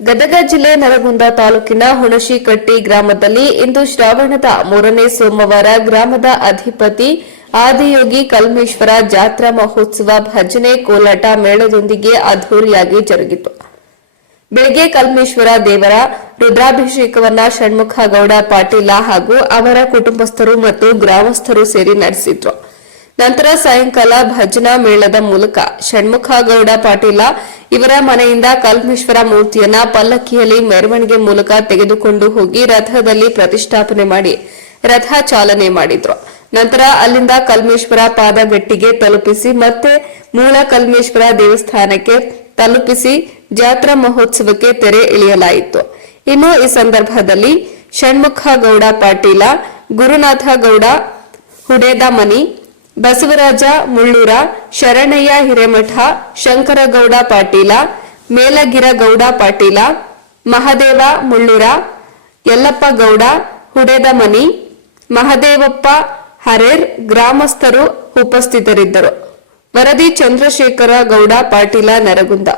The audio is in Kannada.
ಗದಗ ಜಿಲ್ಲೆ ನರಗುಂದ ತಾಲೂಕಿನ ಹುಣಶಿಕಟ್ಟಿ ಗ್ರಾಮದಲ್ಲಿ ಇಂದು ಶ್ರಾವಣದ ಮೂರನೇ ಸೋಮವಾರ ಗ್ರಾಮದ ಅಧಿಪತಿ ಆದಿಯೋಗಿ ಕಲ್ಮೇಶ್ವರ ಜಾತ್ರಾ ಮಹೋತ್ಸವ ಭಜನೆ ಕೋಲಾಟ ಮೇಳದೊಂದಿಗೆ ಅದ್ದೂರಿಯಾಗಿ ಜರುಗಿತು. ಬೆಳಗ್ಗೆ ಕಲ್ಮೇಶ್ವರ ದೇವರ ರುದ್ರಾಭಿಷೇಕವನ್ನ ಷಣ್ಮುಖ ಗೌಡ ಪಾಟೀಲ ಹಾಗೂ ಅವರ ಕುಟುಂಬಸ್ಥರು ಮತ್ತು ಗ್ರಾಮಸ್ಥರು ಸೇರಿ ನಡೆಸಿದ್ರು. ನಂತರ ಸಾಯಂಕಾಲ ಭಜನಾ ಮೇಳದ ಮೂಲಕ ಷಣ್ಮುಖ ಗೌಡ ಪಾಟೀಲ ಇವರ ಮನೆಯಿಂದ ಕಲ್ಮೇಶ್ವರ ಮೂರ್ತಿಯನ್ನ ಪಲ್ಲಕ್ಕಿಯಲ್ಲಿ ಮೆರವಣಿಗೆ ಮೂಲಕ ತೆಗೆದುಕೊಂಡು ಹೋಗಿ ರಥದಲ್ಲಿ ಪ್ರತಿಷ್ಠಾಪನೆ ಮಾಡಿ ರಥ ಚಾಲನೆ ಮಾಡಿದ್ರು. ನಂತರ ಅಲ್ಲಿಂದ ಕಲ್ಮೇಶ್ವರ ಪಾದಗಟ್ಟಿಗೆ ತಲುಪಿಸಿ ಮತ್ತೆ ಮೂಲ ಕಲ್ಮೇಶ್ವರ ದೇವಸ್ಥಾನಕ್ಕೆ ತಲುಪಿಸಿ ಜಾತ್ರಾ ಮಹೋತ್ಸವಕ್ಕೆ ತೆರೆ ಇಳಿಯಲಾಯಿತು. ಇನ್ನು ಈ ಸಂದರ್ಭದಲ್ಲಿ ಷಣ್ಮುಖ ಗೌಡ ಪಾಟೀಲ, ಗುರುನಾಥ ಗೌಡ, ಹುಡೇದಮನಿ ಬಸವರಾಜ ಮುಳ್ಳೂರ, ಶರಣಯ್ಯ ಹಿರೇಮಠ, ಶಂಕರಗೌಡ ಪಾಟೀಲ ಮೇಲಗಿರ ಗೌಡ ಪಾಟೀಲ, ಮಹದೇವ ಮುಳ್ಳೂರ, ಯಲ್ಲಪ್ಪ ಗೌಡ, ಹುಡೆದಮನಿ, ಮಹದೇವಪ್ಪ ಹರೇರ್ ಗ್ರಾಮಸ್ಥರು ಉಪಸ್ಥಿತರಿದ್ದರು. ವರದಿ ಚಂದ್ರಶೇಖರ ಗೌಡ ಪಾಟೀಲ ನರಗುಂದ.